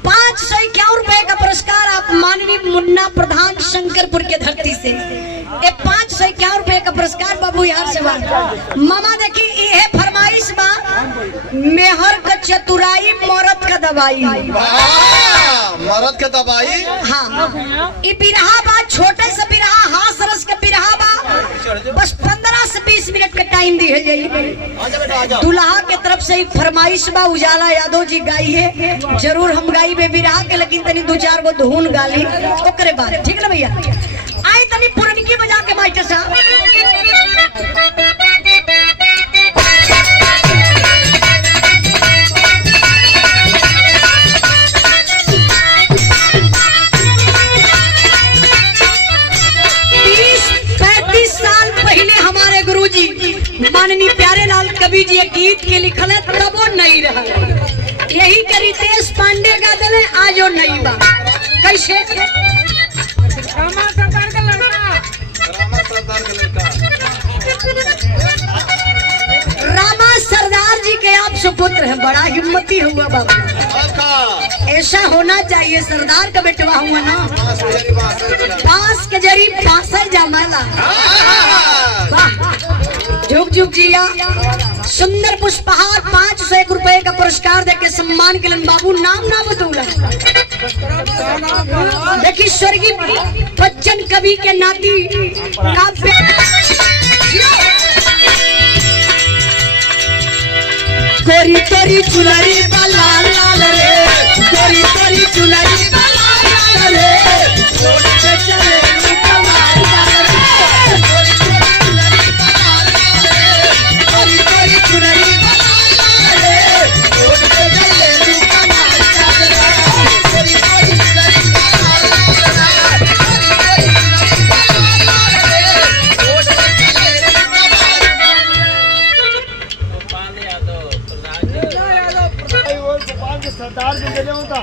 ₹551 का पुरस्कार आप माननीय मुन्ना प्रधान शंकरपुर के धरती से। ये ₹551 का पुरस्कार बाबू यहाँ से बा। मामा देखी ये फरमाइश बा, मेहर का चतुराई मरद का दवाई। मरद के दवाई। हाँ, ये बिरहा बा, छोटे से बिरहा, हास रस के बिरहा बा। बस 15 से 20 मिनट का टाइम दी है। दुल्हा के तरफ से एक फरमाइश बा, उजाला यादव जी गाई है। जरूर हम गाई बे बिरहा के, लेकिन तनी 2-4 गो धुन गाली ओकरे बाद, ठीक है ना भैया। आई तनी पुरनकी बजा के मास्टर साहब। माननीय प्यारे लाल कवि जी एक गीत के लिखल है, तब वो नहीं रहा। यही के रितेश पांडे का दल है, आज वो नहीं बा। कैसे? रामा सरदार का लड़का। रामा सरदार जी के आप सुपुत्र है, बड़ा हिम्मती हुआ बाबा। ऐसा होना चाहिए, सरदार का बेटवा हुआ ना। बांस के जरी बांसे जमाला। झुक झुक जिया। सुंदर पुष्पहार ₹501 का पुरस्कार देके सम्मान के लिए बाबू नाम ना बतौला। देखिए स्वर्गीय बच्चन कवि के नाती काव्य गोरी तोरी चुनरी लाल लाल रे, गोरी तोरी चुनरी लाल लाल रे,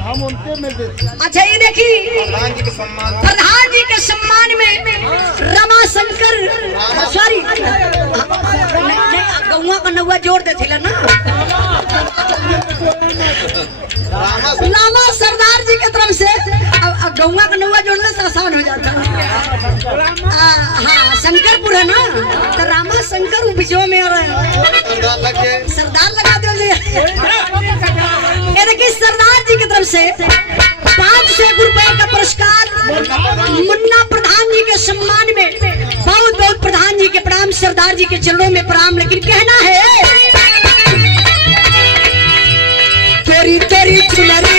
हम उनके में देते। अच्छा ये देखिए प्रधान जी के सम्मान में रमा शंकर, सॉरी गौवा का नौवा जोड़ देते ना, रामा सरदार जी के तरफ से। अब गौवा का नौवा जोड़ने से आसान हो जाता है। हाँ, शंकरपुर है ना, तो रामा शंकर बीचों में सरदार लगा दो। ये देखिए सरदार जी की तरफ से ₹501 का पुरस्कार मुन्ना प्रधान जी के सम्मान में। बहुत बहुत प्रधान जी के प्रणाम, सरदार जी के चरणों में प्रणाम। लेकिन कहना है तेरी तेरी चुनरी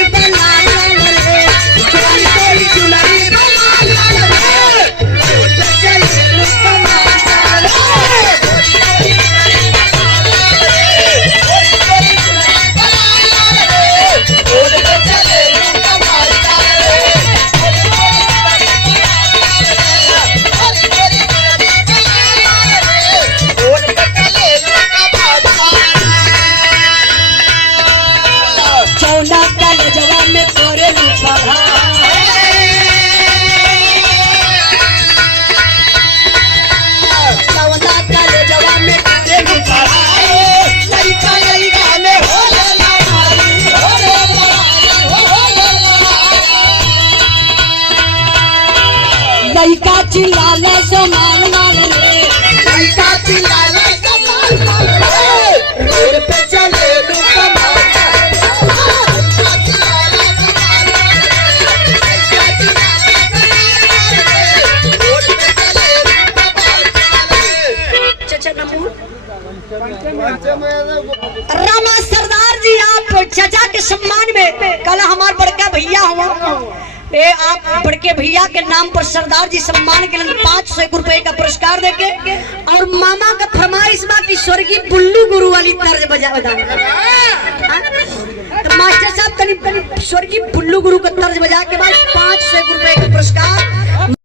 चिल्लाले सो मान मान रे, लड़का चिल्लाले सो मान मान रे, रोड पे चले लुका मार रामा सरदार जी, आप चाचा के सम्मान में कल हमारे बड़का भैया हुआ, आप बड़के भैया के नाम पर सरदार जी सम्मान के लिए ₹501 का पुरस्कार देके। और मामा का फरमाइश बा कि स्वर्गीय बुल्लू गुरु वाली तर्ज बजा बजा। तो मास्टर साहब तनी स्वर्गीय बुल्लू गुरु का तर्ज बजा के बाद ₹501 का पुरस्कार